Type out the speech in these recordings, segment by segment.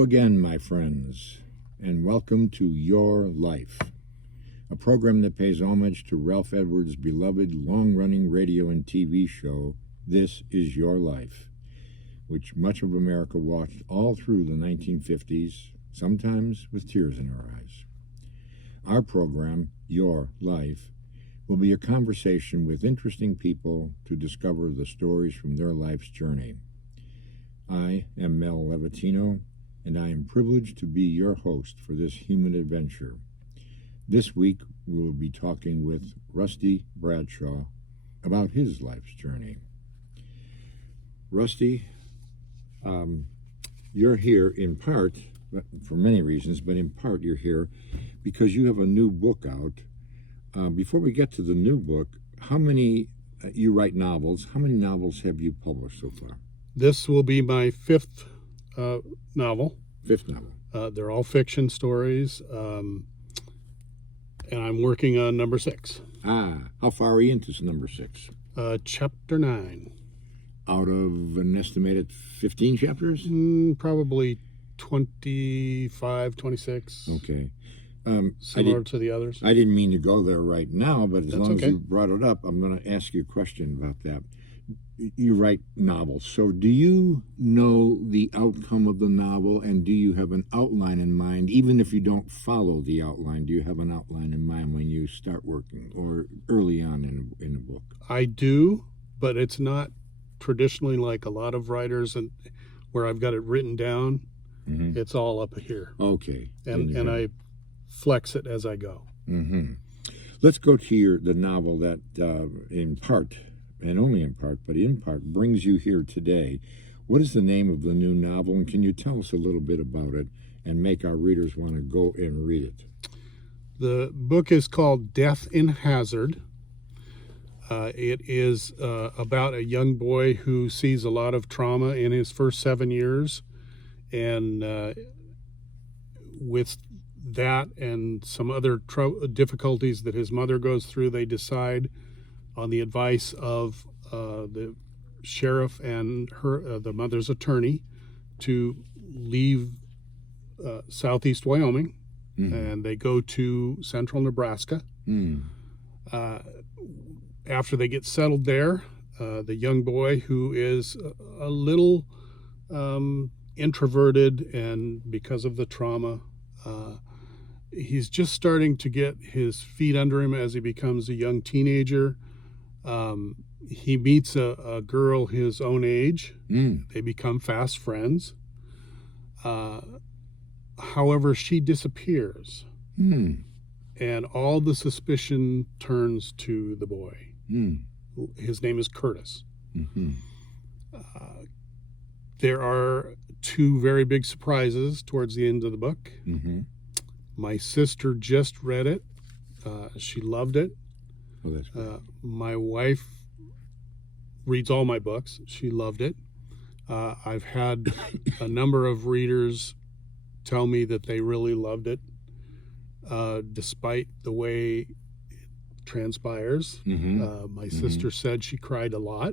Again, my friends, and welcome to Your Life, a program that pays homage to Ralph Edwards' beloved long-running radio and TV show, This Is Your Life, which much of America watched all through the 1950s, sometimes with tears in our eyes. Our program, Your Life, will be a conversation with interesting people to discover the stories from their life's journey. I am Mel Levatino, and I am privileged to be your host for this human adventure. This week, we will be talking with Rusty Bradshaw about his life's journey. Rusty, you're here in part, for many reasons, but in part you're here because you have a new book out. Before we get to the new book, you write novels. How many novels have you published so far? This will be my fifth novel. Fifth novel. They're all fiction stories, and I'm working on number 6. How far are you into number 6? Chapter 9. Out of an estimated 15 chapters? Probably 25, 26. Okay. Similar to the others. I didn't mean to go there right now, but as long okay. as you brought it up, I'm going to ask you a question about that. You write novels, so do you know the outcome of the novel, and do you have an outline in mind? Even if you don't follow the outline, do you have an outline in mind when you start working or early on in a book? I do, but it's not traditionally like a lot of writers and where I've got it written down. Mm-hmm. It's all up here. Okay. And I flex it as I go. Mm-hmm. Let's go to the novel that in part, and only in part, but in part, brings you here today. What is the name of the new novel, and can you tell us a little bit about it and make our readers want to go and read it? The book is called Death in Hazard. It is about a young boy who sees a lot of trauma in his first 7 years, and with that and some other difficulties that his mother goes through, they decide, on the advice of the sheriff and the mother's attorney, to leave southeast Wyoming, and they go to central Nebraska. After they get settled there, the young boy, who is a little introverted, and because of the trauma, he's just starting to get his feet under him as he becomes a young teenager. He meets a girl his own age. They become fast friends. However, she disappears. And all the suspicion turns to the boy. His name is Curtis. Mm-hmm. There are 2 very big surprises towards the end of the book. Mm-hmm. My sister just read it. She loved it. Oh, that's good. My wife reads all my books. She loved it. I've had a number of readers tell me that they really loved it, despite the way it transpires. Mm-hmm. My sister said she cried a lot.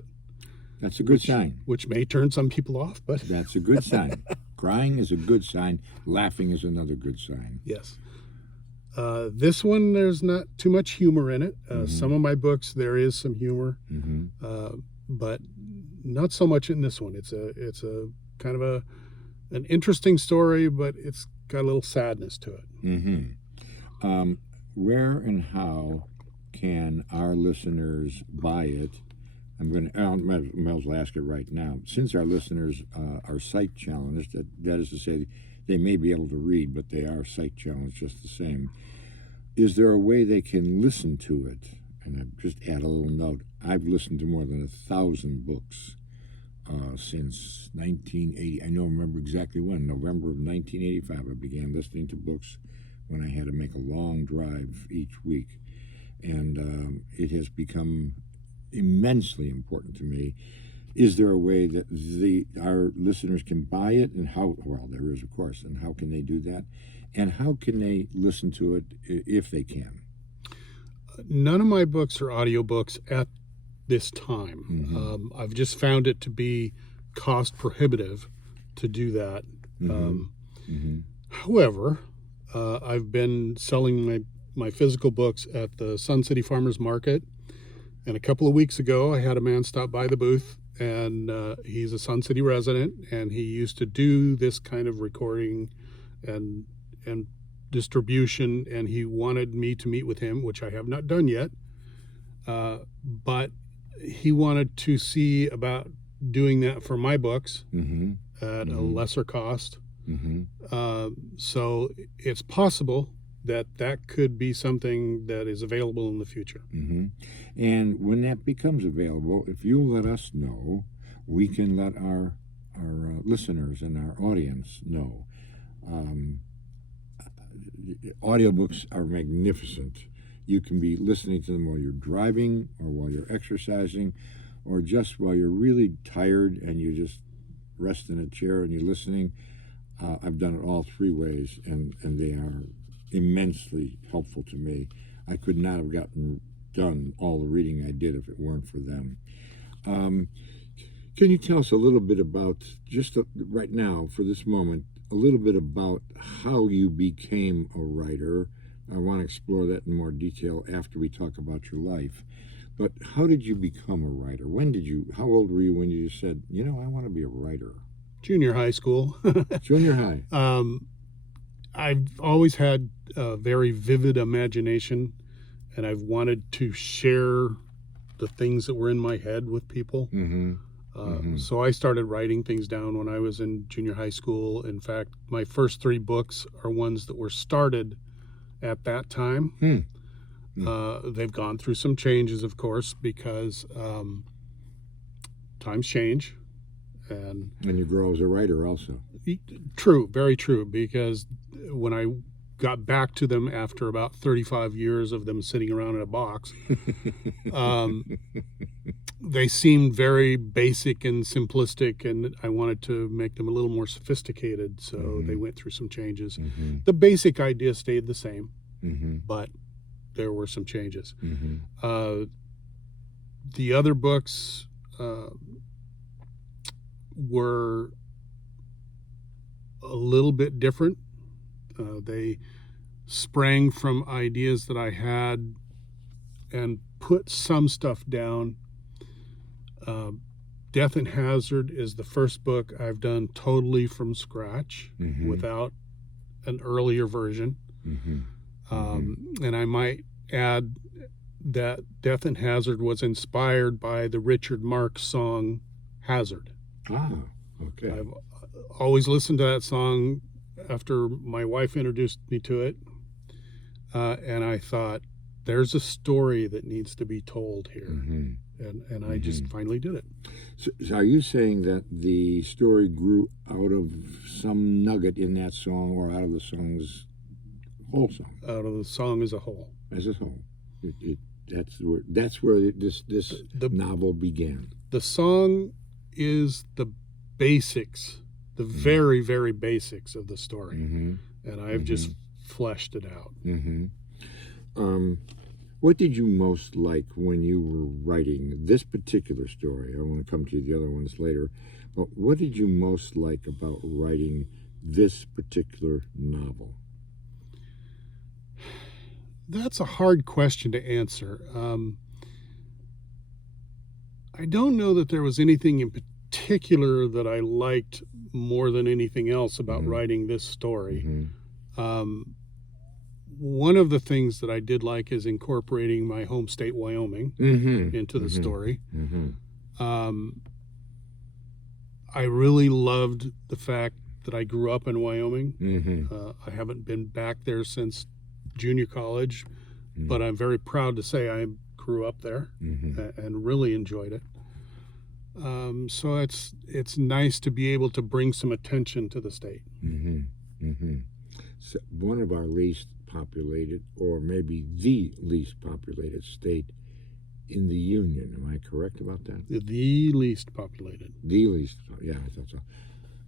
That's a good sign. Which may turn some people off, but that's a good sign. Crying is a good sign. Laughing is another good sign. Yes. This one, there's not too much humor in it. Some of my books, there is some humor, but not so much in this one. It's a kind of an interesting story, but it's got a little sadness to it. Where and how can our listeners buy it? I might as well ask it right now. Since our listeners are sight challenged, that is to say, they may be able to read, but they are sight challenged just the same. Is there a way they can listen to it? And I just add a little note. I've listened to more than 1,000 books since 1980. I remember exactly when. November of 1985, I began listening to books when I had to make a long drive each week. And it has become immensely important to me. Is there a way that our listeners can buy it, and how? Well, there is, of course. And how can they do that? And how can they listen to it if they can? None of my books are audiobooks at this time. Mm-hmm. I've just found it to be cost prohibitive to do that. Mm-hmm. Mm-hmm. However, I've been selling my physical books at the Sun City Farmers Market, and a couple of weeks ago, I had a man stop by the booth, and he's a Sun City resident, and he used to do this kind of recording and distribution, and he wanted me to meet with him, which I have not done yet, but he wanted to see about doing that for my books Mm-hmm. at a Mhm. lesser cost. Mm-hmm. So it's possible that could be something that is available in the future. Mm-hmm. And when that becomes available, if you let us know, we can let our listeners and our audience know. Audiobooks are magnificent. You can be listening to them while you're driving or while you're exercising or just while you're really tired and you just rest in a chair and you're listening. I've done it all three ways, and they are immensely helpful to me. I could not have gotten done all the reading I did if it weren't for them. Can you tell us a little bit about, just right now, for this moment, a little bit about how you became a writer? I want to explore that in more detail after we talk about your life. But how did you become a writer? How old were you when you said, I want to be a writer? Junior high school. Junior high. I've always had a very vivid imagination, and I've wanted to share the things that were in my head with people. Mm-hmm. So I started writing things down when I was in junior high school. In fact, my first 3 books are ones that were started at that time. They've gone through some changes, of course, because times change. And you grow as a writer also. True, very true, because when I got back to them after about 35 years of them sitting around in a box, they seemed very basic and simplistic, and I wanted to make them a little more sophisticated, so they went through some changes. The basic idea stayed the same, but there were some changes. The other books were a little bit different. They sprang from ideas that I had and put some stuff down. Death and Hazard is the first book I've done totally from scratch without an earlier version. And I might add that Death and Hazard was inspired by the Richard Marx song Hazard. Ah, okay. I've always listened to that song after my wife introduced me to it, and I thought, there's a story that needs to be told here, and I just finally did it. So are you saying that the story grew out of some nugget in that song, or out of the song's whole song? Out of the song as a whole. As a whole. That's where this novel began. The song is the basics, the very, very basics of the story, and I've just fleshed it out. What did you most like when you were writing this particular story? I want to come to the other ones later, but what did you most like about writing this particular novel? That's a hard question to answer. I don't know that there was anything in particular that I liked more than anything else about writing this story. One of the things that I did like is incorporating my home state, Wyoming, into the story. I really loved the fact that I grew up in Wyoming. I haven't been back there since junior college, but I'm very proud to say I grew up there and really enjoyed it. So it's nice to be able to bring some attention to the state. So one of our least populated, or maybe the least populated state in the Union. Am I correct about that? The least populated. The least, yeah, I thought so.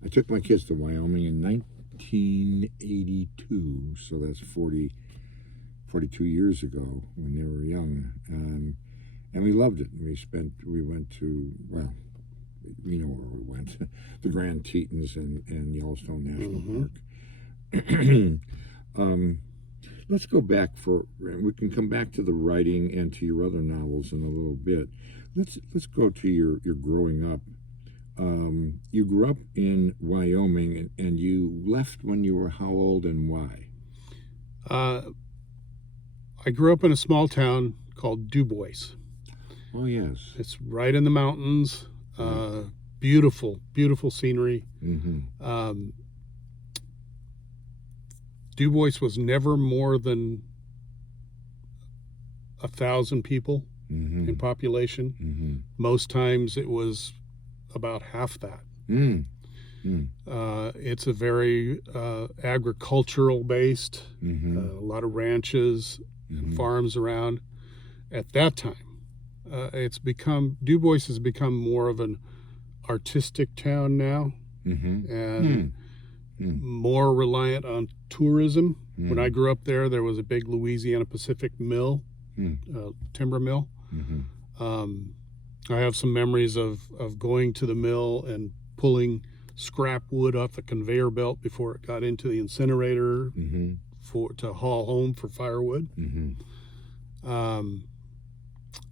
I took my kids to Wyoming in 1982, so that's 42 years ago when they were young. And we loved it. We went to, well, we know where we went, the Grand Tetons and Yellowstone National Park. um, let's go back we can come back to the writing and to your other novels in a little bit. Let's go to your growing up. You grew up in Wyoming, and you left when you were how old and why? I grew up in a small town called Du Bois. Oh, yes. It's right in the mountains. Right. Beautiful, beautiful scenery. Mm-hmm. Du Bois was never more than 1,000 people Mm-hmm. in population. Mm-hmm. Most times it was about half that. Mm. Mm. It's a very agricultural based, Mm-hmm. a lot of ranches and Mm-hmm. farms around. At that time, Du Bois has become more of an artistic town now, Mm-hmm. and Mm. more reliant on tourism. Mm. When I grew up there was a big Louisiana Pacific mill, timber mill. Mm-hmm. I have some memories of going to the mill and pulling scrap wood off the conveyor belt before it got into the incinerator Mm-hmm. to haul home for firewood. Mm-hmm.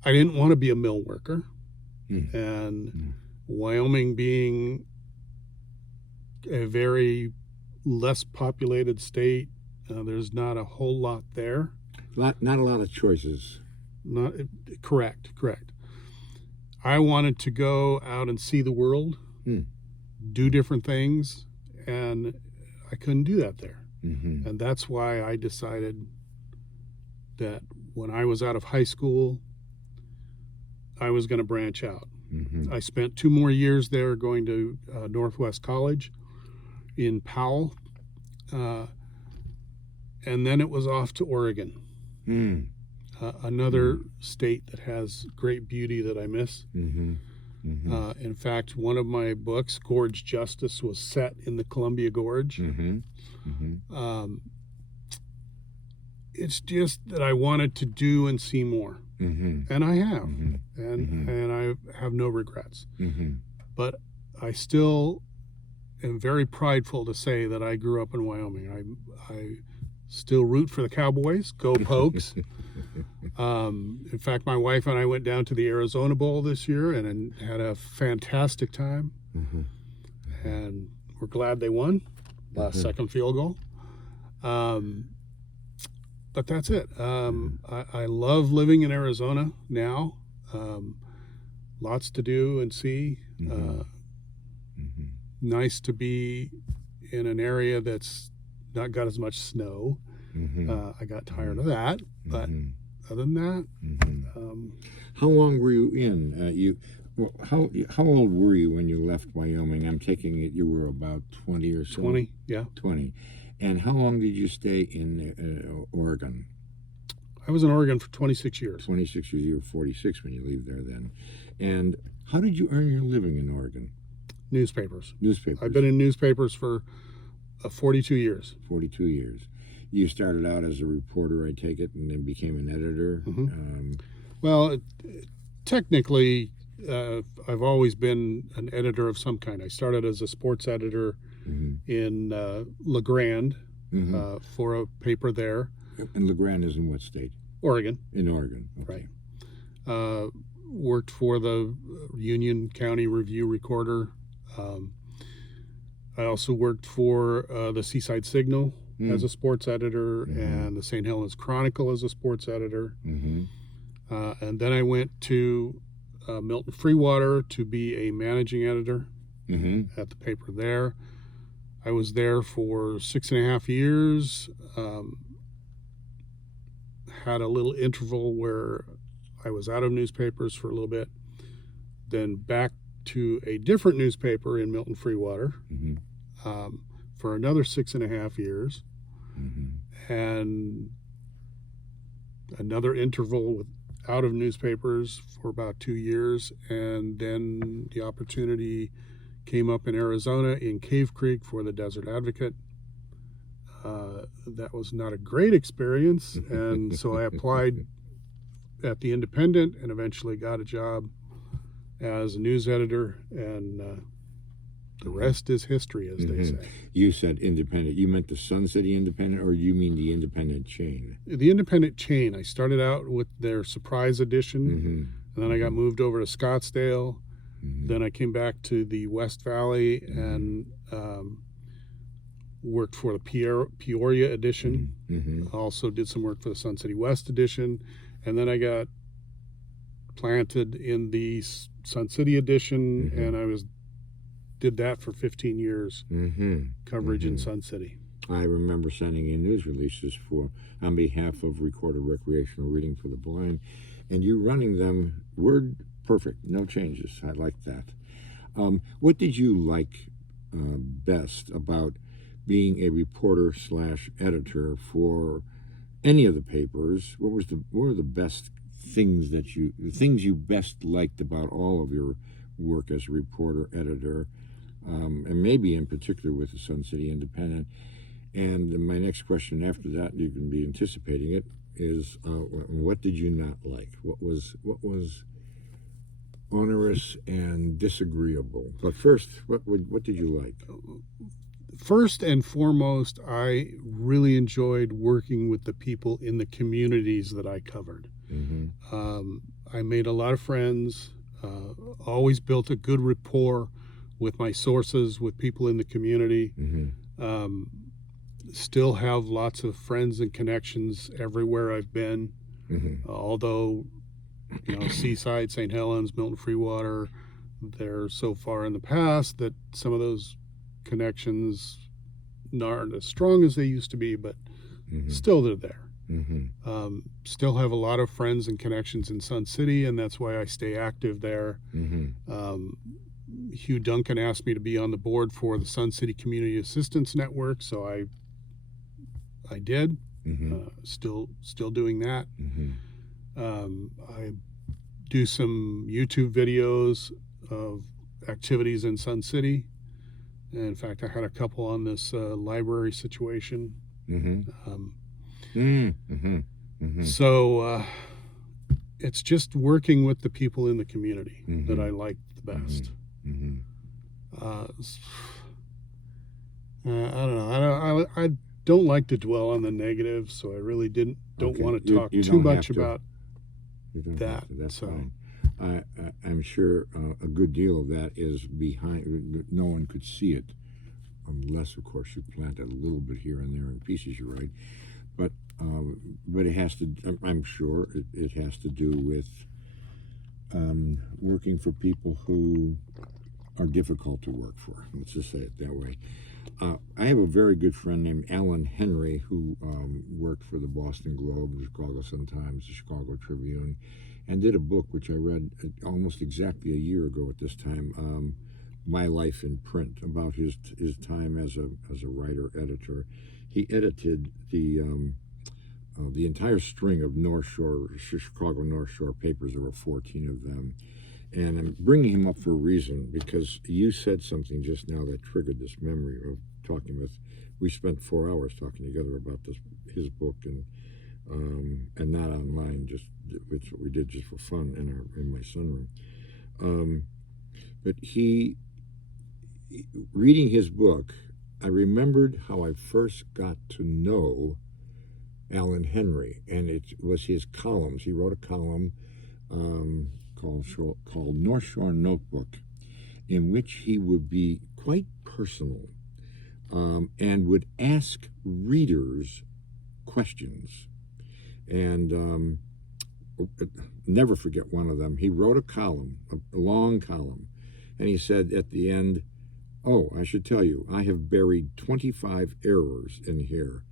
I didn't want to be a mill worker, Mm. and Wyoming being a very less populated state, there's not a whole lot there. Not a lot of choices. Not correct. I wanted to go out and see the world, do different things, and I couldn't do that there. Mm-hmm. And that's why I decided that when I was out of high school, I was going to branch out. Mm-hmm. I spent 2 more years there going to Northwest College in Powell, and then it was off to Oregon. Mm. Another state that has great beauty that I miss. Mm-hmm. Mm-hmm. In fact, one of my books, Gorge Justice, was set in the Columbia Gorge. Mm-hmm. Mm-hmm. It's just that I wanted to do and see more, Mm-hmm. and I have, Mm-hmm. and I have no regrets. Mm-hmm. But I still am very prideful to say that I grew up in Wyoming. I still root for the Cowboys. Go Pokes! In fact, my wife and I went down to the Arizona Bowl this year and had a fantastic time. Mm-hmm. And we're glad they won. Last second field goal. But that's it. I love living in Arizona now. Lots to do and see. Mm-hmm. Nice to be in an area that's not got as much snow. Mm-hmm. I got tired of that, but other than that, How long were you in? How old were you when you left Wyoming? I'm taking it you were about 20 or so. 20, yeah. 20. And how long did you stay in Oregon? I was in Oregon for 26 years. 26 years. You were 46 when you leave there then. And how did you earn your living in Oregon? Newspapers. Newspapers. I've been in newspapers for 42 years. 42 years. You started out as a reporter, I take it, and then became an editor. Well, technically, I've always been an editor of some kind. I started as a sports editor in La Grande for a paper there. And La Grande is in what state? Oregon. In Oregon. Right. Okay. Worked for the Union County Review Recorder. I also worked for the Seaside Signal as a sports editor and the St. Helens Chronicle as a sports editor. And then I went to Milton Freewater to be a managing editor at the paper there. I was there for 6.5 years. Had a little interval where I was out of newspapers for a little bit, then back to a different newspaper in Milton Freewater for another 6.5 years, and another interval out of newspapers for about 2 years, and then the opportunity came up in Arizona in Cave Creek for the Desert Advocate. That was not a great experience, and so I applied at the Independent and eventually got a job as a news editor, and The rest is history, as they say. You said independent. You meant the Sun City Independent, or you mean the independent chain? The independent chain. I started out with their surprise edition, and then I got moved over to Scottsdale. Then I came back to the West Valley and worked for the Peoria edition. Also did some work for the Sun City West edition, and then I got planted in the Sun City edition, and I did that for 15 years, coverage in Sun City. I remember sending in news releases on behalf of Recorded Recreational Reading for the Blind, and you running them word perfect, no changes. I like that. What did you like best about being a reporter / editor for any of the papers? What were the best things you best liked about all of your work as a reporter editor, and maybe in particular with the Sun City Independent? And my next question after that, you can be anticipating it, is what did you not like? What was onerous and disagreeable? But first, what did you like? First and foremost, I really enjoyed working with the people in the communities that I covered. I made a lot of friends, always built a good rapport with my sources, with people in the community. Still have lots of friends and connections everywhere I've been. Although, Seaside, St. Helens, Milton Freewater, they're so far in the past that some of those connections aren't as strong as they used to be, but still they're there. Still have a lot of friends and connections in Sun City, and that's why I stay active there. Hugh Duncan asked me to be on the board for the Sun City Community Assistance Network, so I did. Still doing that. I do some YouTube videos of activities in Sun City. In fact, I had a couple on this library situation. So it's just working with the people in the community that I like the best. I don't know. I don't like to dwell on the negative, so I really don't want to talk too much about that. That's fine. I'm sure a good deal of that is behind. No one could see it, unless, of course, you plant it a little bit here and there in pieces. You're right, but it has to. I'm sure it has to do with working for people who are difficult to work for. Let's just say it that way. I have a very good friend named Alan Henry who worked for the Boston Globe, the Chicago Sun-Times, the Chicago Tribune, and did a book which I read almost exactly a year ago at this time, My Life in Print, about his time as a writer editor. He edited the entire string of Chicago North Shore papers. There were 14 of them. And I'm bringing him up for a reason, because you said something just now that triggered this memory of talking with. We spent 4 hours talking together about his book, and not online. It's what we did just for fun in my sunroom. But reading his book, I remembered how I first got to know Alan Henry, and it was his columns. He wrote a column called North Shore Notebook, in which he would be quite personal and would ask readers questions. And never forget one of them. He wrote a column, a long column, and he said at the end, "Oh, I should tell you, I have buried 25 errors in here.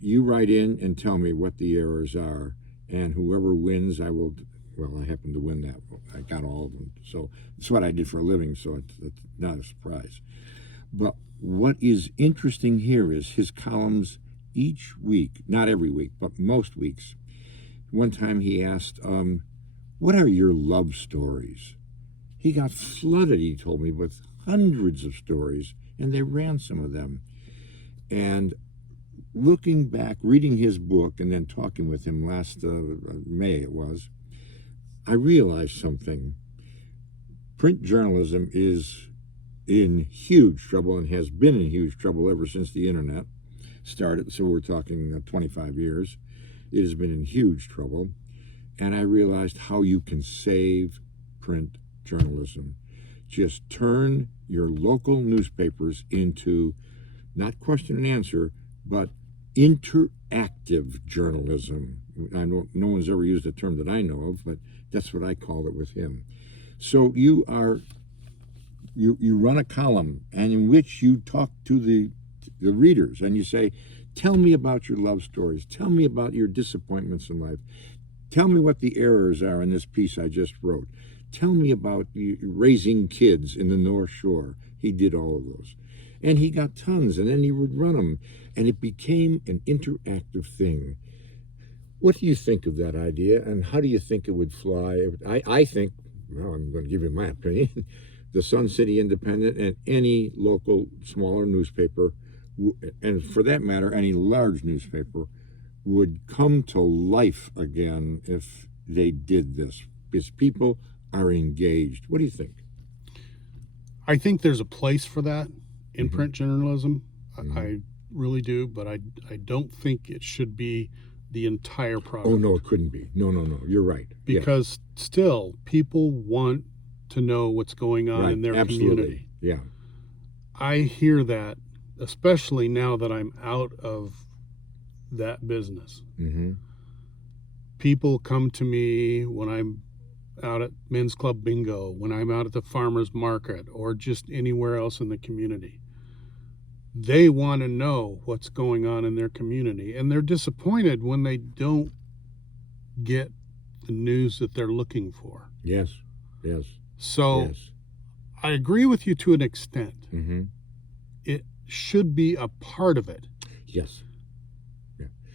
You write in and tell me what the errors are, and whoever wins, I will." Well, I happened to win that. I got all of them. So that's what I did for a living, so it's not a surprise. But what is interesting here is his columns each week, not every week, but most weeks. One time he asked, what are your love stories? He got flooded, he told me, with hundreds of stories, and they ran some of them. And looking back, reading his book, and then talking with him last May it was, I realized something. Print journalism is in huge trouble and has been in huge trouble ever since the internet started. So we're talking 25 years. It has been in huge trouble. And I realized how you can save print journalism. Just turn your local newspapers into not question and answer, but interactive journalism. I know no one's ever used a term that I know of, but that's what I call it with him. So you run a column, and in which you talk to the readers, and you say, tell me about your love stories, tell me about your disappointments in life, tell me what the errors are in this piece I just wrote, tell me about raising kids in the North Shore. He did all of those, and he got tons, and then he would run them, and it became an interactive thing. What do you think of that idea, and how do you think it would fly? I think, well, I'm going to give you my opinion. The Sun City Independent and any local smaller newspaper, and for that matter, any large newspaper, would come to life again if they did this, because people are engaged. What do you think? I think there's a place for that in Mm-hmm. print journalism. Mm-hmm. I really do, but I don't think it should be the entire product. Oh, no, it couldn't be. No, you're right. Because still, people want to know what's going on in their community. Yeah. I hear that, especially now that I'm out of that business. Mm-hmm. People come to me when I'm out at Men's Club Bingo, when I'm out at the farmer's market, or just anywhere else in the community. They want to know what's going on in their community, and they're disappointed when they don't get the news that they're looking for. Yes. So Yes. I agree with you to an extent. Mm-hmm. It should be a part of it, Yes.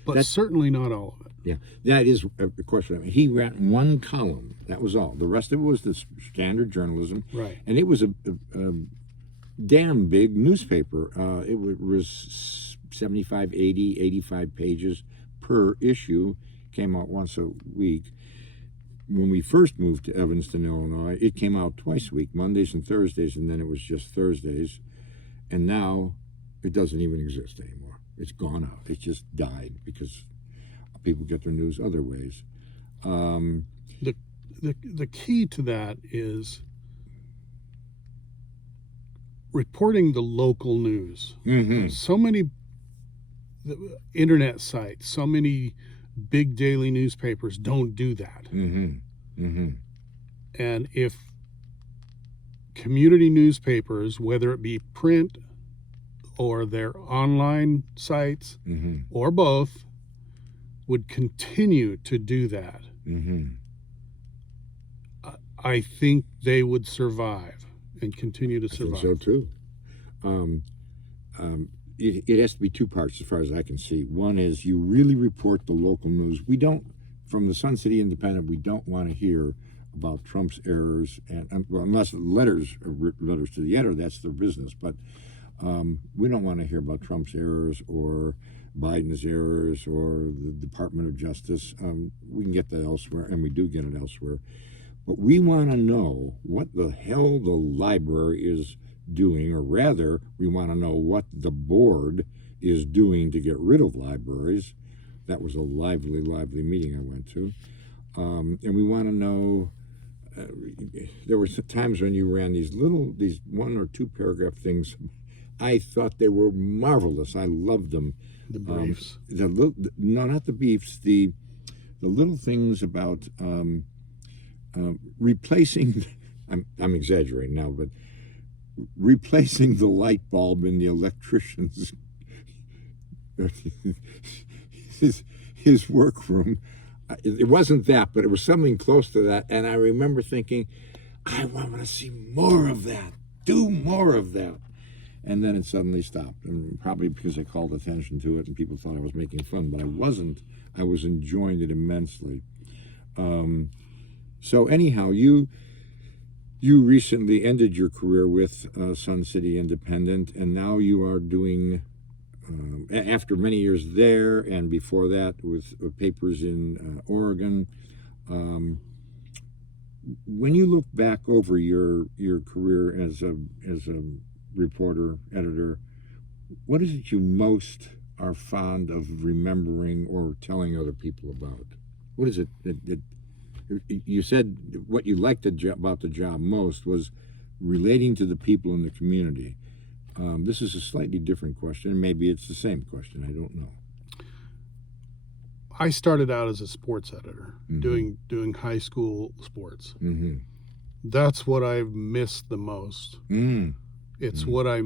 but certainly not all of it. Yeah, that is a question. I mean, he ran one column. That was all. The rest of it was the standard journalism. Right. And it was a damn big newspaper. It was 75, 80, 85 pages per issue. Came out once a week. When we first moved to Evanston, Illinois, it came out twice a week, Mondays and Thursdays, and then it was just Thursdays. And now it doesn't even exist anymore. It's gone out. It just died because people get their news other ways. The key to that is reporting the local news. Mm-hmm. So many internet sites, so many big daily newspapers don't do that. Mm-hmm. Mm-hmm. And if community newspapers, whether it be print or their online sites Mm-hmm. or both, would continue to do that, Mm-hmm. I think they would survive and continue to I think survive. so too. It has to be two parts as far as I can see. One is you really report the local news. We don't, from the Sun City Independent, we don't want to hear about Trump's errors, and well, unless letters to the editor, that's their business. But we don't want to hear about Trump's errors or Biden's errors or the Department of Justice. We can get that elsewhere, and we do get it elsewhere. But we want to know what the hell the library is doing, or rather, we want to know what the board is doing to get rid of libraries. That was a lively meeting I went to. And we want to know, there were times when you ran these 1 or 2 paragraph things. I thought they were marvelous. I loved them. The briefs. No, not the beefs. The little things about replacing. I'm exaggerating now, but replacing the light bulb in the electrician's his workroom. It wasn't that, but it was something close to that. And I remember thinking, I want to see more of that. Do more of that. And then it suddenly stopped, and probably because I called attention to it and people thought I was making fun, but I wasn't. I was enjoying it immensely. So anyhow, you recently ended your career with Sun City Independent, and now you are doing, after many years there, and before that with papers in Oregon. When you look back over your career as a reporter, editor, what is it you most are fond of remembering or telling other people about? What is it? You said what you liked about the job most was relating to the people in the community. This is a slightly different question. Maybe it's the same question. I don't know. I started out as a sports editor, Mm-hmm. doing high school sports. Mm-hmm. That's what I've missed the most. Mm. It's Mm-hmm. what I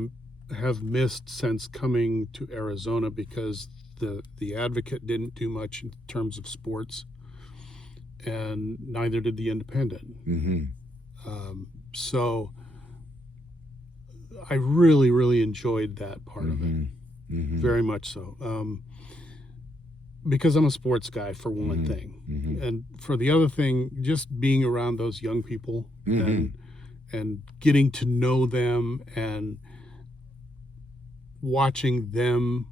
have missed since coming to Arizona, because the Advocate didn't do much in terms of sports, and neither did the Independent. Mm-hmm. So I really, really enjoyed that part of it, Mm-hmm. very much so. Because I'm a sports guy, for one Mm-hmm. thing, Mm-hmm. and for the other thing, just being around those young people Mm-hmm. and getting to know them and watching them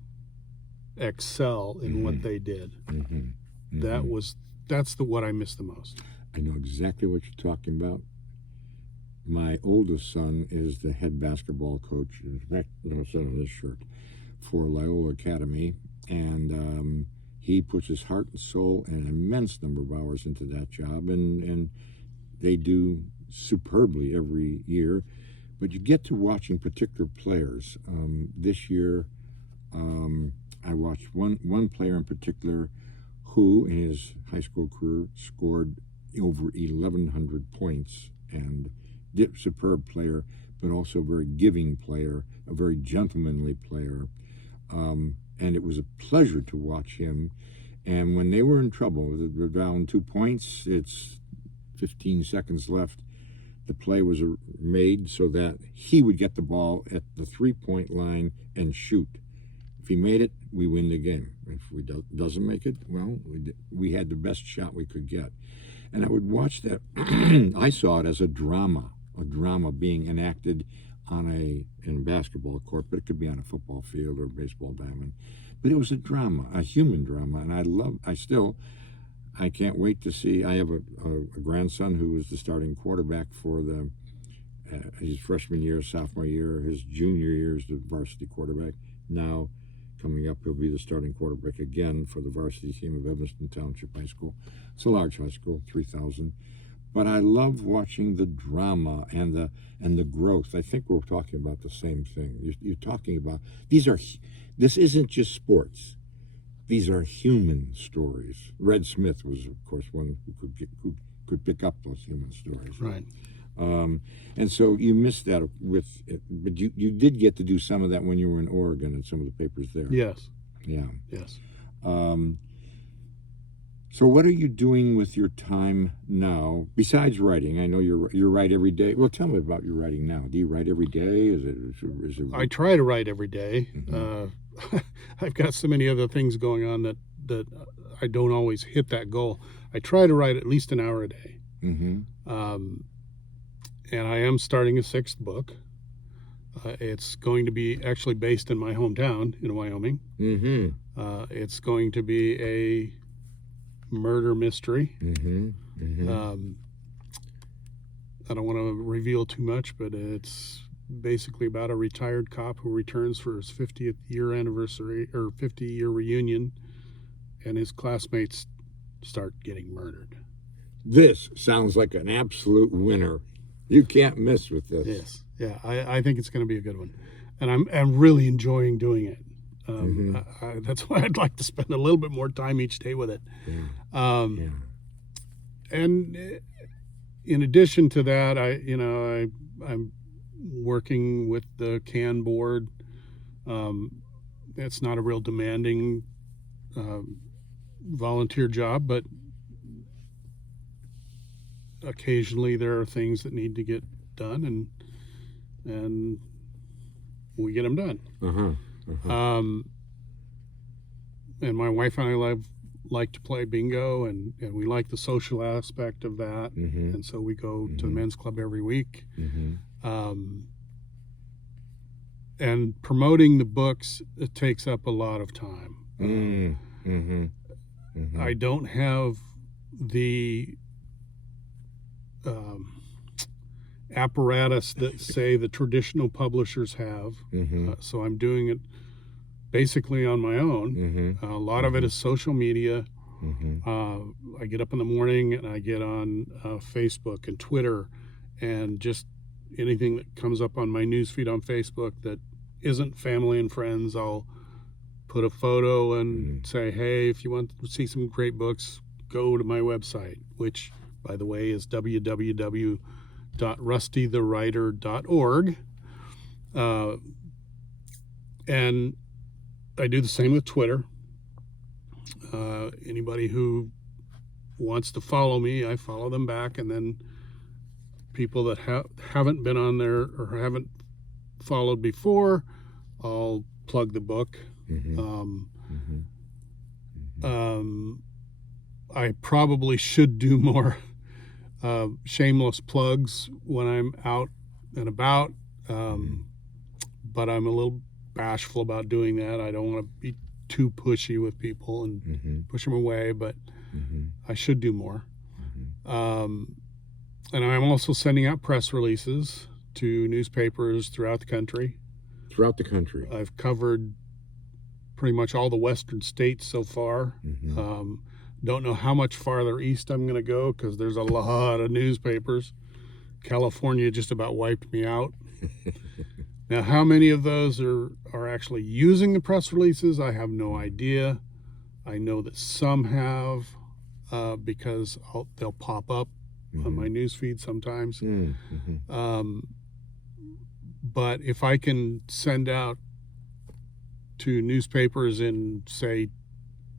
excel in Mm-hmm. what they did. Mm-hmm. Mm-hmm. That's what I miss the most. I know exactly what you're talking about. My oldest son is the head basketball coach, in fact, it's on his shirt, for Loyola Academy, and he puts his heart and soul and an immense number of hours into that job, and they do superbly every year. But you get to watching particular players. This year, I watched one player in particular who, in his high school career, scored over 1,100 points, and superb player, but also a very giving player, a very gentlemanly player. And it was a pleasure to watch him. And when they were in trouble, they're down 2 points, it's 15 seconds left. The play was made so that he would get the ball at the 3-point line and shoot. If he made it, we win the game. If we doesn't make it, well, we had the best shot we could get. And I would watch that. I saw it as a drama being enacted on in a basketball court, but it could be on a football field or a baseball diamond. But it was a drama, a human drama, and I can't wait to see. I have a grandson who was the starting quarterback for his freshman year, sophomore year, his junior year as the varsity quarterback. Now, coming up, he'll be the starting quarterback again for the varsity team of Evanston Township High School. It's a large high school, 3,000. But I love watching the drama and the growth. I think we're talking about the same thing. You're talking about this isn't just sports. These are human stories. Red Smith was, of course, one who could pick up those human stories. Right. And so you missed that with it, but you did get to do some of that when you were in Oregon and some of the papers there. Yes. Yeah. Yes. So what are you doing with your time now besides writing? I know you write every day. Well, tell me about your writing now. Do you write every day? Is it? I try to write every day. Mm-hmm. I've got so many other things going on that I don't always hit that goal. I try to write at least an hour a day. Mm-hmm. And I am starting a 6th book. It's going to be actually based in my hometown in Wyoming. Mm-hmm. It's going to be a murder mystery. Mm-hmm. Mm-hmm. I don't want to reveal too much, but it's basically about a retired cop who returns for his 50th year anniversary or 50-year reunion, and his classmates start getting murdered. This sounds like an absolute winner. You can't miss with this. Yes. Yeah, I think it's going to be a good one. And I'm really enjoying doing it. That's why I'd like to spend a little bit more time each day with it. Yeah. And in addition to that, I'm working with the CAN board. It's not a real demanding volunteer job, but occasionally there are things that need to get done, and we get them done. And my wife and I like to play bingo, and we like the social aspect of that. Mm-hmm. And so we go to the men's club every week. Mm-hmm. And promoting the books, it takes up a lot of time. Mm-hmm. Mm-hmm. I don't have the apparatus that say the traditional publishers have. So I'm doing it basically on my own. A lot of it is social media. I get up in the morning and I get on Facebook and Twitter, and just anything that comes up on my newsfeed on Facebook that isn't family and friends, I'll put a photo and say, hey, if you want to see some great books, go to my website, which, by the way, is www.rustydthewriter.org. And I do the same with Twitter. Anybody who wants to follow me, I follow them back, and then people that haven't been on there or haven't followed before, I'll plug the book. I probably should do more shameless plugs when I'm out and about, but I'm a little bashful about doing that. I don't want to be too pushy with people and push them away, but I should do more. And I'm also sending out press releases to newspapers throughout the country. I've covered pretty much all the western states so far. Don't know how much farther east I'm going to go because there's a lot of newspapers. California just about wiped me out. Now, how many of those are actually using the press releases, I have no idea. I know that some have, because they'll pop up on my newsfeed sometimes. But if I can send out to newspapers in, say,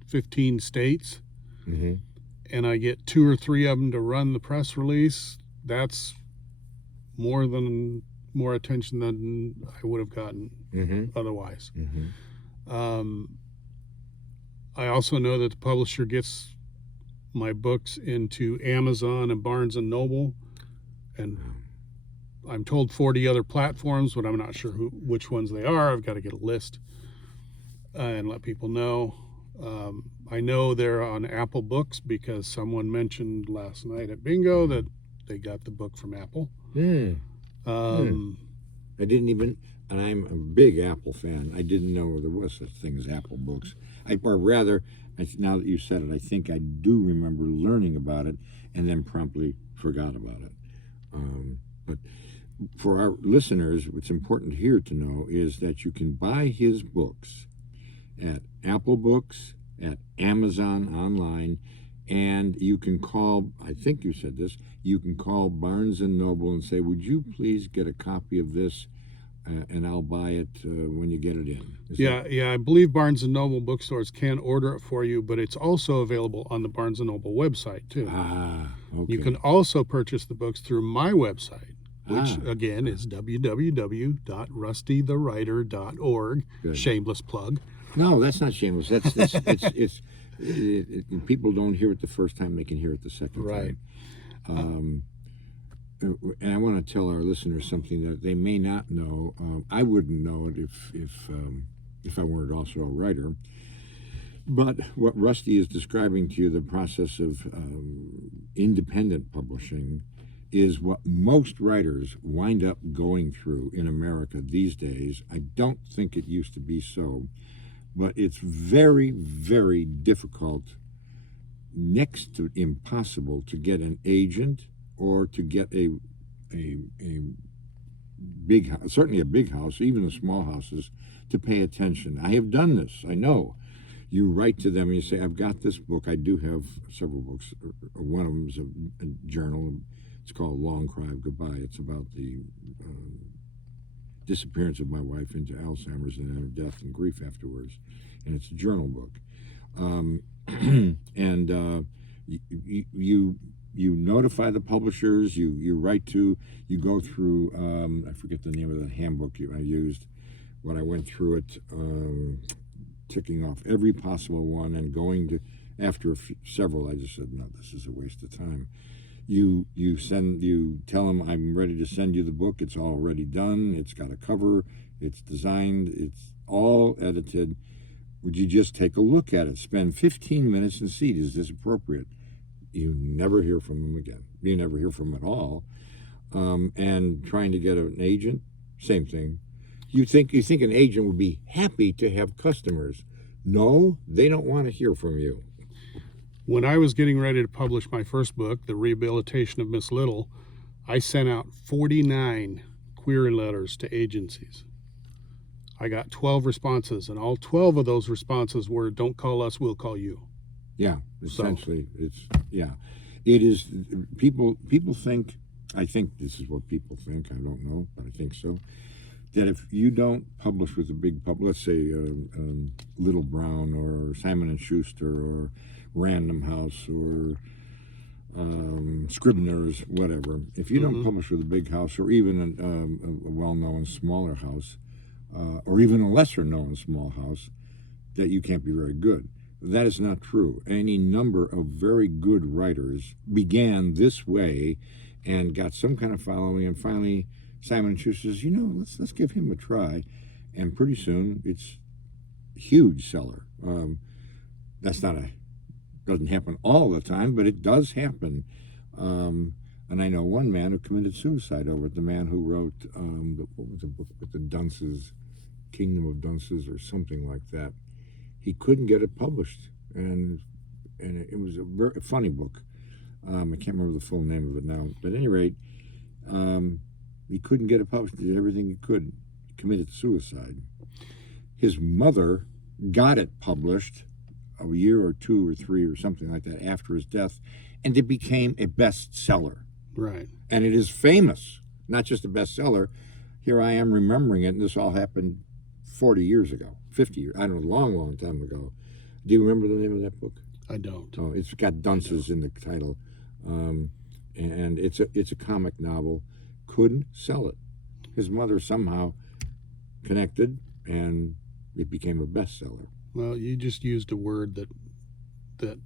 15 states, and I get 2 or 3 of them to run the press release, that's more attention than I would have gotten otherwise. I also know that the publisher gets my books into Amazon and Barnes and Noble, and I'm told 40 other platforms, but I'm not sure which ones they are. I've got to get a list and let people know. I know they're on Apple Books because someone mentioned last night at bingo that they got the book from Apple. I didn't even, and I'm a big Apple fan, I didn't know there was such thing as Apple Books. Or rather, now that you said it, I think I do remember learning about it and then promptly forgot about it. But for our listeners, what's important here to know is that you can buy his books at Apple Books, at Amazon online, and you can call, I think you said this, you can call Barnes and Noble and say, would you please get a copy of this, and I'll buy it when you get it in. Yeah, I believe Barnes and Noble bookstores can order it for you, but it's also available on the Barnes and Noble website too. Okay. You can also purchase the books through my website, which again is www.rustydthewriter.org. Good. Shameless plug. No, that's not shameless. It's people don't hear it the first time; they can hear it the second Right. time. And I want to tell our listeners something that they may not know. I wouldn't know it if I weren't also a writer. But what Rusty is describing to you, the process of independent publishing, is what most writers wind up going through in America these days. I don't think it used to be so. But it's very, very difficult, next to impossible, to get an agent or to get a big house, certainly a big house, even the small houses, to pay attention. I have done this, I know. You write to them and you say, I've got this book. I do have several books. One of them is a journal. It's called Long Cry of Goodbye. It's about the disappearance of my wife into Alzheimer's and her death and grief afterwards, and it's a journal book. You notify the publishers. You write to. You go through. I forget the name of the handbook I used. When I went through it, ticking off every possible one and going to after several. I just said, no, this is a waste of time. You tell them, I'm ready to send you the book. It's already done. It's got a cover. It's designed. It's all edited. Would you just take a look at it? Spend 15 minutes and see, is this appropriate? you never hear from them again. You never hear from them at all. And trying to get an agent, same thing. You think an agent would be happy to have customers. No, they don't want to hear from you. When I was getting ready to publish my first book, The Rehabilitation of Miss Little, I sent out 49 query letters to agencies. I got 12 responses, and all 12 of those responses were, "Don't call us, we'll call you." Yeah, essentially, it is. People think. I think this is what people think. I don't know, but I think so. That if you don't publish with a big let's say Little Brown or Simon and Schuster or Random House or Scribner's, whatever. If you don't publish with a big house or even a well-known smaller house, or even a lesser-known small house, that you can't be very good. That is not true. Any number of very good writers began this way and got some kind of following, and finally Simon & Schuster says, let's give him a try, and pretty soon it's a huge seller. Doesn't happen all the time, but it does happen. And I know one man who committed suicide over it. The man who wrote what was the book with the dunces, Kingdom of Dunces or something like that. He couldn't get it published, and it was a very funny book. I can't remember the full name of it now, but at any rate, he couldn't get it published. He did everything he could. He committed suicide. His mother got it published a year or two or three or something like that after his death, and it became a bestseller. Right. And it is famous, not just a bestseller. Here I am remembering it, and this all happened 40 years ago, 50 years, I don't know, a long, long time ago. Do you remember the name of that book? I don't. Oh, it's got dunces in the title, and it's a comic novel. Couldn't sell it. His mother somehow connected, and it became a bestseller. Well, you just used a word that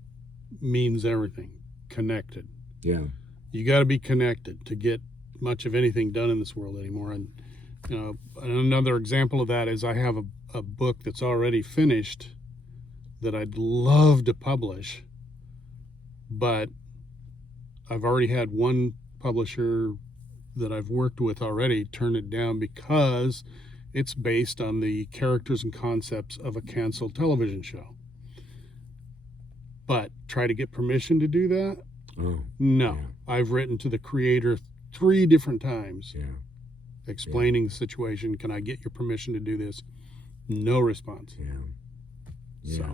means everything. Connected. Yeah. You got to be connected to get much of anything done in this world anymore. And another example of that is I have a book that's already finished that I'd love to publish, but I've already had one publisher that I've worked with already turn it down because it's based on the characters and concepts of a canceled television show. But try to get permission to do that? Oh, no. yeah. I've written to the creator 3 different times explaining the situation. Can I get your permission to do this? No response. Yeah. So.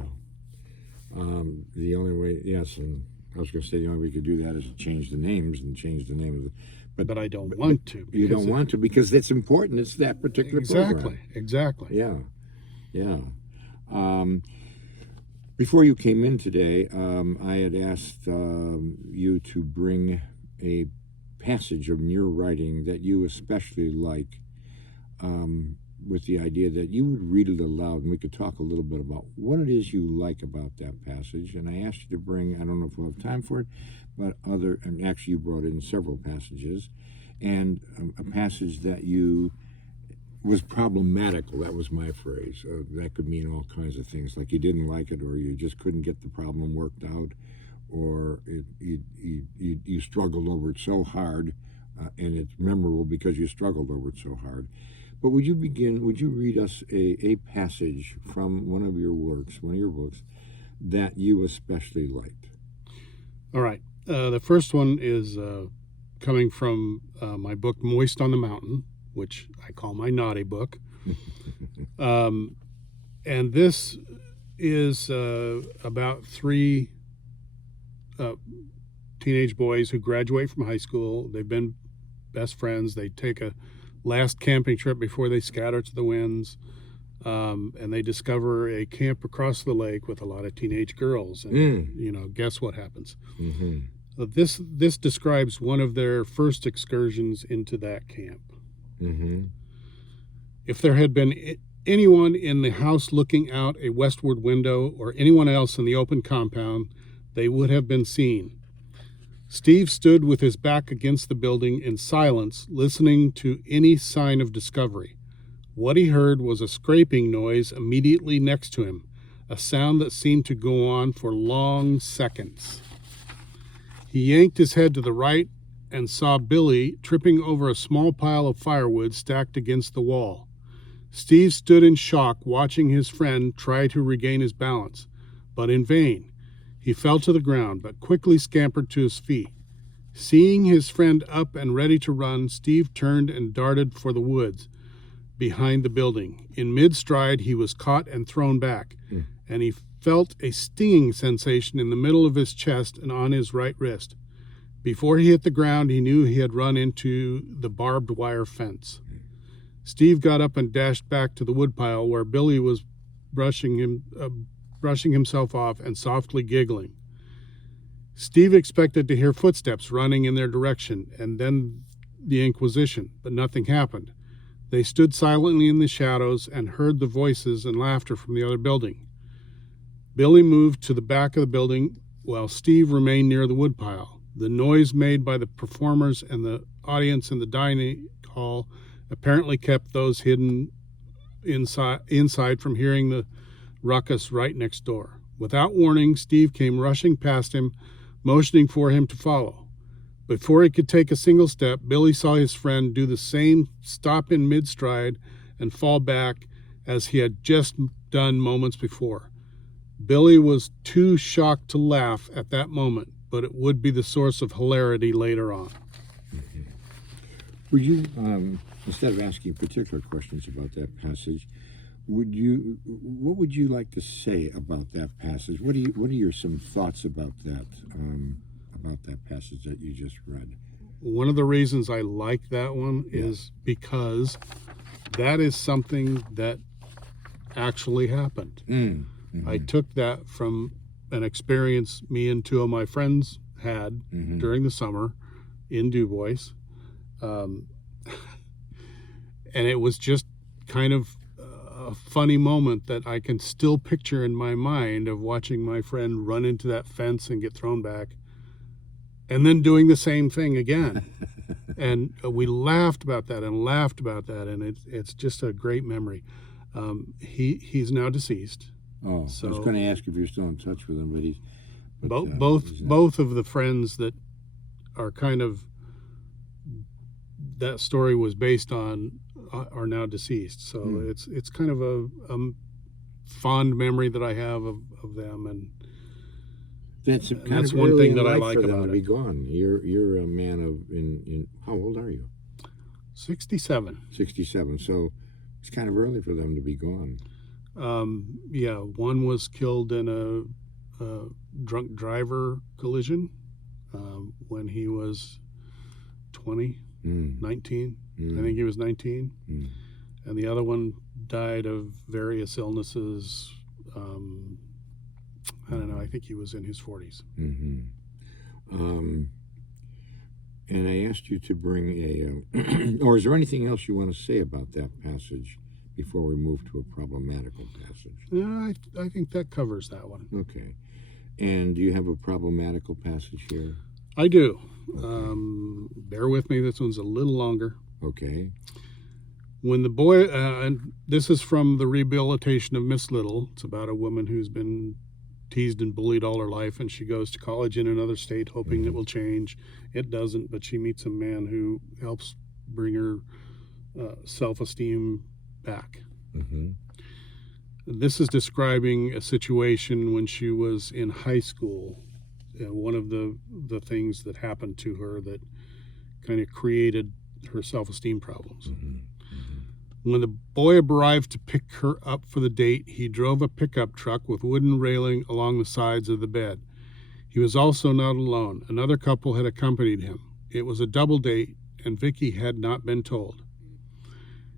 The only way, yes, and I was going to say the only way we could do that is to change the names and change the name of the. But I don't want to. You don't want to because it's important. It's that particular program. Exactly. Yeah. Before you came in today, I had asked you to bring a passage of your writing that you especially like, with the idea that you would read it aloud and we could talk a little bit about what it is you like about that passage. And I asked you to bring, I don't know if we'll have time for it, but and actually you brought in several passages, and a passage that was problematical. That was my phrase. That could mean all kinds of things, like you didn't like it, or you just couldn't get the problem worked out, or you struggled over it so hard, and it's memorable because you struggled over it so hard. But would you read us a passage from one of your books, that you especially liked? All right. The first one is coming from my book, Moist on the Mountain, which I call my naughty book. And this is about 3 teenage boys who graduate from high school. They've been best friends. They take a last camping trip before they scatter to the winds, and they discover a camp across the lake with a lot of teenage girls. And guess what happens? Mm-hmm. This describes one of their first excursions into that camp. Mm-hmm. If there had been anyone in the house looking out a westward window, or anyone else in the open compound, they would have been seen. Steve stood with his back against the building in silence, listening to any sign of discovery. What he heard was a scraping noise immediately next to him, a sound that seemed to go on for long seconds. He yanked his head to the right and saw Billy tripping over a small pile of firewood stacked against the wall. Steve stood in shock, watching his friend try to regain his balance, but in vain. He fell to the ground, but quickly scampered to his feet. Seeing his friend up and ready to run, Steve turned and darted for the woods behind the building. In mid-stride, he was caught and thrown back, and he felt a stinging sensation in the middle of his chest and on his right wrist. Before he hit the ground, he knew he had run into the barbed wire fence. Steve got up and dashed back to the woodpile where Billy was brushing himself off and softly giggling. Steve expected to hear footsteps running in their direction and then the Inquisition, but nothing happened. They stood silently in the shadows and heard the voices and laughter from the other building. Billy moved to the back of the building while Steve remained near the woodpile. The noise made by the performers and the audience in the dining hall apparently kept those hidden inside from hearing the ruckus right next door. Without warning, Steve came rushing past him, motioning for him to follow. Before he could take a single step, Billy saw his friend do the same, stop in mid-stride and fall back as he had just done moments before. Billy was too shocked to laugh at that moment, but it would be the source of hilarity later on. Would you, instead of asking particular questions about that passage, what would you like to say about that passage? What are your some thoughts about that passage that you just read? One of the reasons I like that one is because that is something that actually happened. Mm-hmm. I took that from an experience me and two of my friends had during the summer in Du Bois. And it was just kind of a funny moment that I can still picture in my mind of watching my friend run into that fence and get thrown back and then doing the same thing again. And we laughed about that, and it's just a great memory. He's now deceased. Oh, so I was going to ask if you're still in touch with him, but he's... Both of the friends that are kind of that story was based on are now deceased. So it's kind of a fond memory that I have of them, and that's one thing that I like for them about to it. be gone. You're a man of in how old are you? 67. 67. So it's kind of early for them to be gone. One was killed in a drunk driver collision when he was 20, 19. I think he was 19. And the other one died of various illnesses. I don't know, I think he was in his 40s. And I asked you to bring a or is there anything else you want to say about that passage before we move to a problematical passage? Yeah, I think that covers that one. Okay. And do you have a problematical passage here? I do. Okay. Bear with me, this one's a little longer. Okay. When the boy, and this is from The Rehabilitation of Miss Little. It's about a woman who's been teased and bullied all her life, and she goes to college in another state hoping it will change. It doesn't, but she meets a man who helps bring her self-esteem back. This is describing a situation when she was in high school. One of the things that happened to her that kind of created her self-esteem problems. When the boy arrived to pick her up for the date, he drove a pickup truck with wooden railing along the sides of the bed. He was also not alone. Another couple had accompanied him. It was a double date, and Vicky had not been told.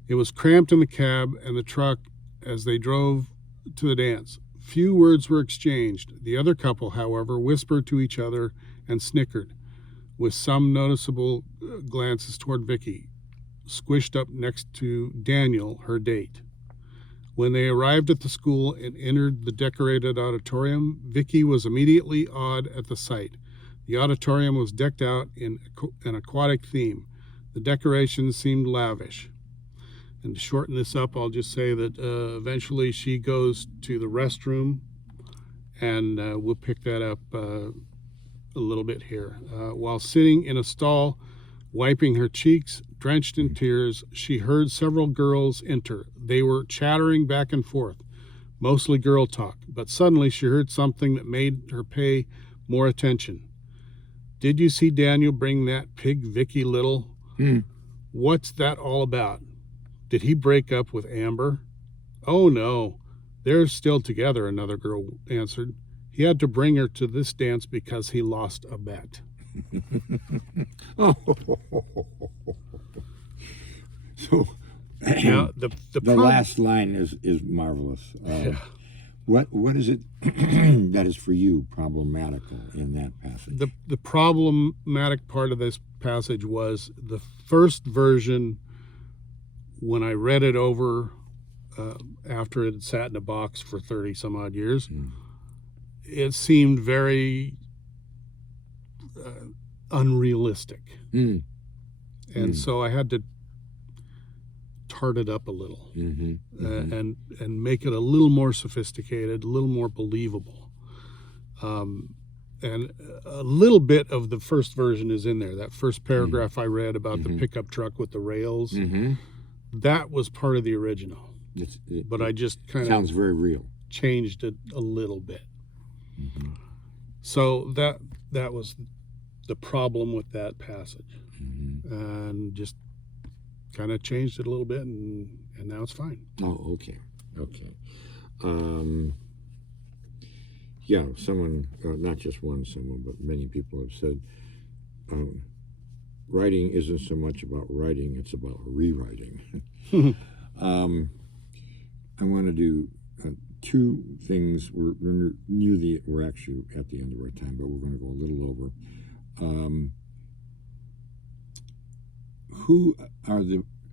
It was cramped in the cab and the truck as they drove to the dance. Few words were exchanged. The other couple, however, whispered to each other and snickered, with some noticeable glances toward Vicky, squished up next to Daniel, her date. When they arrived at the school and entered the decorated auditorium, Vicky was immediately awed at the sight. The auditorium was decked out in an aquatic theme. The decorations seemed lavish. And to shorten this up, I'll just say that eventually she goes to the restroom, and we'll pick that up a little bit here. While sitting in a stall, wiping her cheeks, drenched in tears, she heard several girls enter. They were chattering back and forth, mostly girl talk, but suddenly she heard something that made her pay more attention. "Did you see Daniel bring that pig Vicky Little? What's that all about? Did he break up with Amber?" "Oh, no. They're still together," another girl answered. "He had to bring her to this dance because he lost a bet." So Now, the last line is marvelous. What is it that is for you problematical in that passage? The problematic part of this passage was the first version. When I read it over after it had sat in a box for 30 some odd years, it seemed very unrealistic. And so I had to tart it up a little and make it a little more sophisticated, a little more believable. And a little bit of the first version is in there. That first paragraph I read about the pickup truck with the rails, that was part of the original. But I just kind sounds of very real. Changed it a little bit. So that was the problem with that passage. And just kind of changed it a little bit, and now it's fine. Oh, okay. Yeah, someone, not just someone, but many people have said writing isn't so much about writing, it's about rewriting. I want to do two things. We're actually at the end of our time, but we're going to go a little over. Who are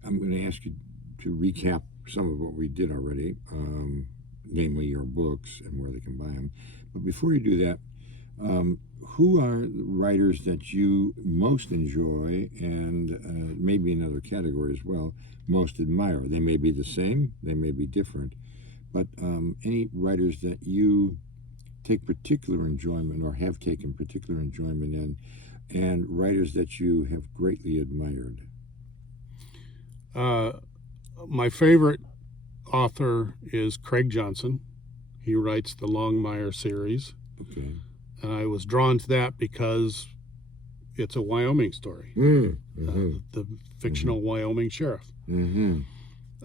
I'm going to ask you to recap some of what we did already, namely your books and where they can buy them. But before you do that, who are the writers that you most enjoy and maybe another category as well, most admire? They may be the same, they may be different, but any writers that you take particular enjoyment or have taken particular enjoyment in, and writers that you have greatly admired? My favorite author is Craig Johnson. He writes the Longmire series. Okay. And I was drawn to that because it's a Wyoming story. The fictional Wyoming sheriff.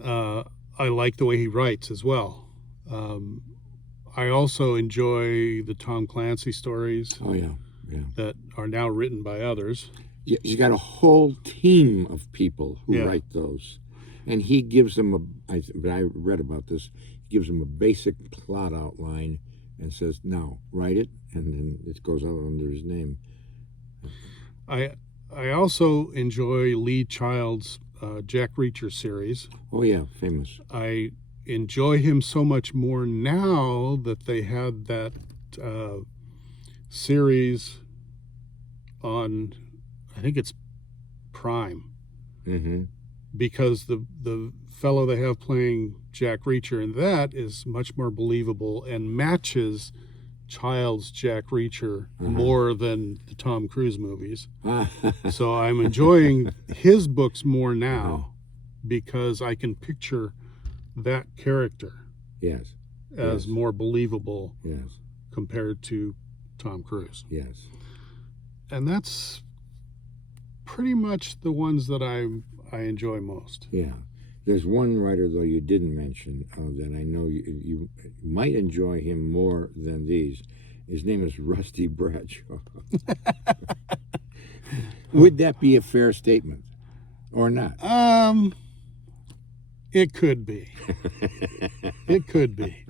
I like the way he writes as well. I also enjoy the Tom Clancy stories. Oh, yeah. That are now written by others. Yeah, he's got a whole team of people who write those. And he gives them but I read about this, he gives them a basic plot outline and says, now, write it, and then it goes out under his name. I also enjoy Lee Child's Jack Reacher series. Oh, yeah, famous. I enjoy him so much more now that they had that series on, I think it's Prime. Because the fellow they have playing Jack Reacher in that is much more believable and matches Child's Jack Reacher more than the Tom Cruise movies. So I'm enjoying his books more now because I can picture that character as more believable compared to Tom Cruise. And that's pretty much the ones that I enjoy most. Yeah. There's one writer, though, you didn't mention that I know you might enjoy him more than these. His name is Rusty Bradshaw. Would that be a fair statement or not? It could be. It could be.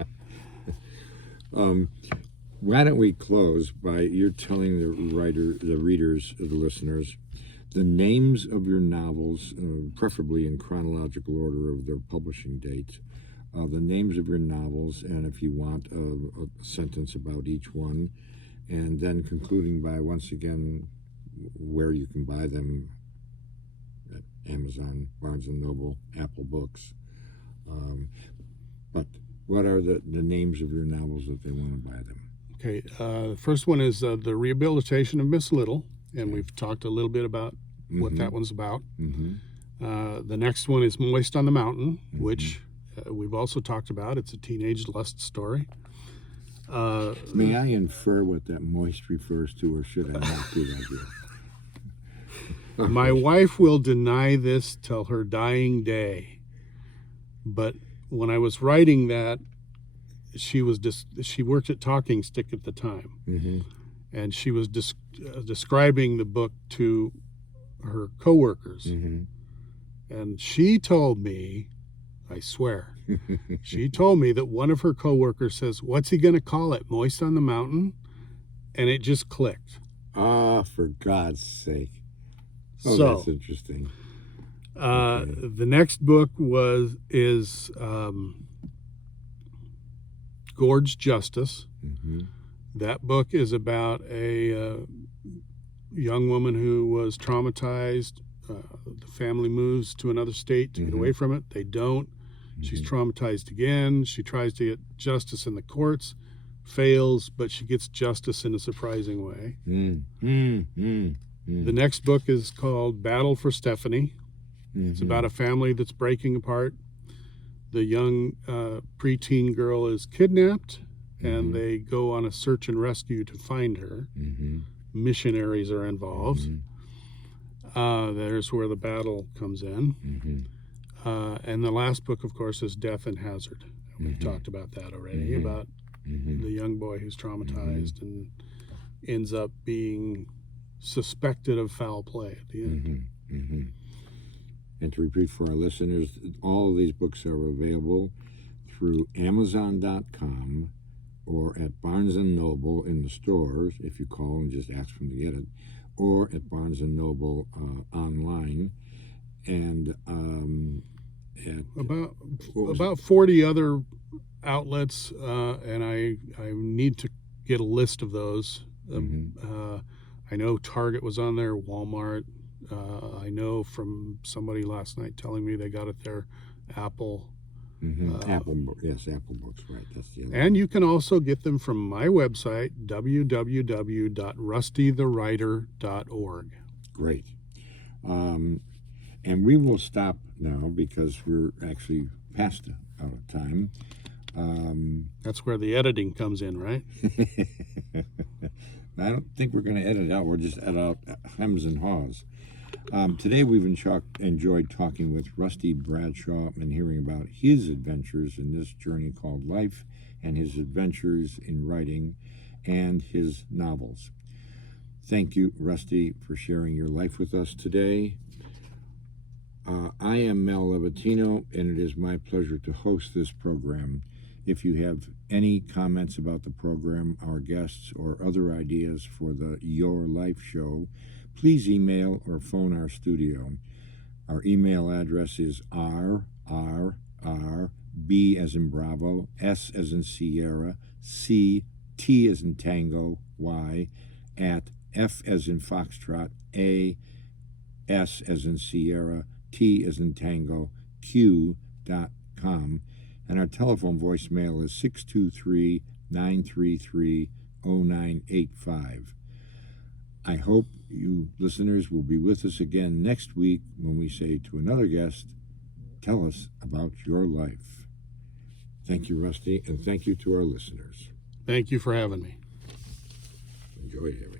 Why don't we close by you're telling the readers, the listeners, the names of your novels, preferably in chronological order of their publishing dates, the names of your novels, and if you want a sentence about each one, and then concluding by, once again, where you can buy them at Amazon, Barnes & Noble, Apple Books. But what are the names of your novels if they want to buy them? Okay, the first one is The Rehabilitation of Miss Little, and we've talked a little bit about what that one's about. The next one is Moist on the Mountain, which we've also talked about. It's a teenage lust story. May I infer what that moist refers to, or should I not do that here? My wife will deny this till her dying day, but when I was writing that, she worked at Talking Stick at the time, and she was describing the book to her coworkers, and she told me, I swear, she told me that one of her coworkers says, "What's he going to call it? Moist on the Mountain?" And it just clicked. Ah, for God's sake! Oh, So that's interesting. the next book is Gorge Justice. That book is about a young woman who was traumatized. The family moves to another state to get away from it. They don't. She's traumatized again. She tries to get justice in the courts, fails, but she gets justice in a surprising way. The next book is called Battle for Stephanie. It's about a family that's breaking apart. The young preteen girl is kidnapped, and they go on a search and rescue to find her. Missionaries are involved. There's where the battle comes in. And the last book, of course, is Death and Hazard. We've talked about that already, about the young boy who's traumatized and ends up being suspected of foul play at the end. And to repeat for our listeners, all of these books are available through Amazon.com or at Barnes & Noble in the stores, if you call and just ask them to get it, or at Barnes & Noble online. And at about 40 other outlets, and I need to get a list of those. I know Target was on there, Walmart. I know from somebody last night telling me they got it there, Apple. Apple Books, right? That's the other. And you can also get them from my website, www.rustythewriter.org. Great. And we will stop now because we're actually past out of time. That's where the editing comes in, right? I don't think we're going to edit out. We'll just edit out hems and haws. Today we've enjoyed talking with Rusty Bradshaw and hearing about his adventures in this journey called life and his adventures in writing and his novels. Thank you, Rusty, for sharing your life with us today. I am Mel Levatino, and it is my pleasure to host this program. If you have any comments about the program, our guests, or other ideas for the Your Life show, please email or phone our studio. Our email address is rrrb as in Bravo, S as in Sierra, C, T as in Tango, Y, at F as in Foxtrot, A, S as in Sierra, T as in Tango, Q.com. And our telephone voicemail is 623-933-0985. I hope you listeners will be with us again next week when we say to another guest, tell us about your life. Thank you, Rusty, and thank you to our listeners. Thank you for having me. Enjoyed everything.